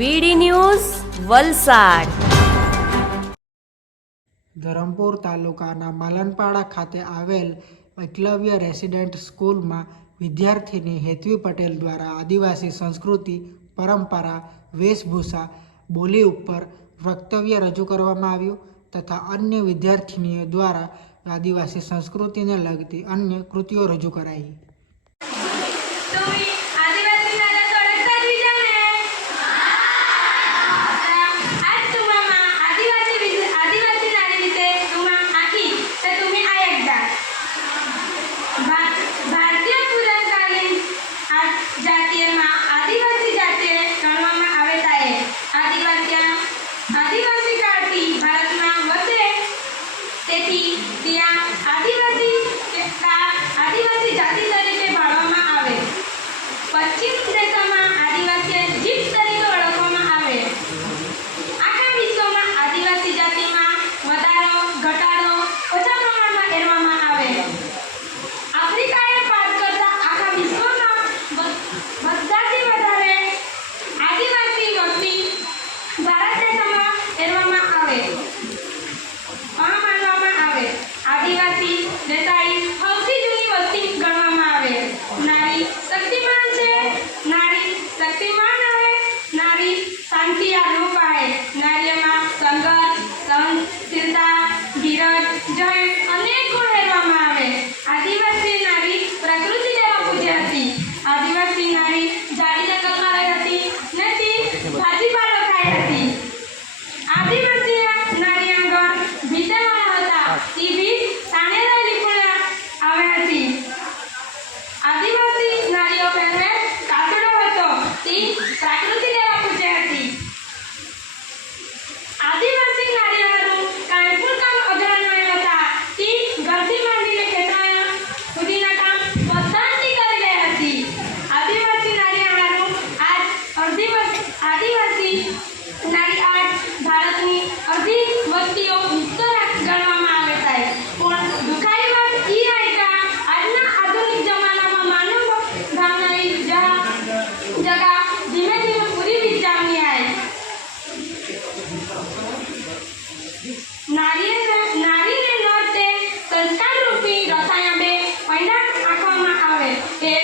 વીડી news Valsad. Dharampur તાલુકાના માલનપાડા ખાતે આવેલ એકલવ્ય રેસિડેન્ટ સ્કૂલમાં વિદ્યાર્થીની હેતવી પટેલ દ્વારા આદિવાસી સંસ્કૃતિ, પરંપરા, વેશભૂષા, બોલી ઉપર વક્તવ્ય રજૂ કરવામાં આવ્યું તથા અન્ય વિદ્યાર્થીનીઓ દ્વારા આદિવાસી સંસ્કૃતિને લગતી અન્ય કૃતિઓ રજૂ કરાઈ। પશ્ચિમ દેશોમાં આદિવાસીને જીત તરીકે ઓળખવામાં આવે। આખા વિશ્વમાં આદિવાસી જાતિમાં વધારો, ઘટાડો ઓછા પ્રમાણમાં એરવામાં આવે। આફ્રિકાએ પાર કરતા આખા વિશ્વમાં બધાથી વધારે આદિવાસી વસ્તી ભારત દેશમાં એરવામાં આવે। માનવામાં આવે આદિવાસી દેશાઈ સૌથી જૂની વસ્તી ગણવામાં આવે। નારી શક્તિમાન છે, નારી શક્તિમાન है, नारी शांति रूप है। नारीમાં સંઘર્ષ, સહનશીલતા, ધીરજ, જય અનેક ગુણ હેરવામાં આવે। આદિવાસી નારી પ્રકૃતિ દેવા પૂજ્ય હતી। આદિવાસી નારી ઝાડી જંગલમાં રહી હતી નથી ભાજીપાલો ખાઈ હતી। આદિવાસી નારી આગળ ભીતેવાળા હતા તે ભીત સાણેલા લીપડા આવે હતી। આદિવાસી નારીઓ પહેરે કાતડો હતો તે પ્રાકૃતિક દેવા પૂજ્ય હતી। આદિવાસી નારીઓનું કાંઈ કામ અગ્રણી હતા તે ઘરથી માંડીને ખેતરા સુધીના કામ પોતાની કરી રહી હતી। આદિવાસી નારીઓનું આજ આદિવાસી નારી આજ ભારતની અડધી વસ્તીઓ મુક્ત ગણવામાં આવે છે। પણ દુઃખાઈ વાત એ આયકા આજના આધુનિક જમાનામાં માનવ ભાવનાની જગા ધીમે ધીમે પૂરી વિચારની આય। નારીને નરતે સંસ્કાર રૂપી રસાયણ બે પૈડા આંખવામાં આવે। એ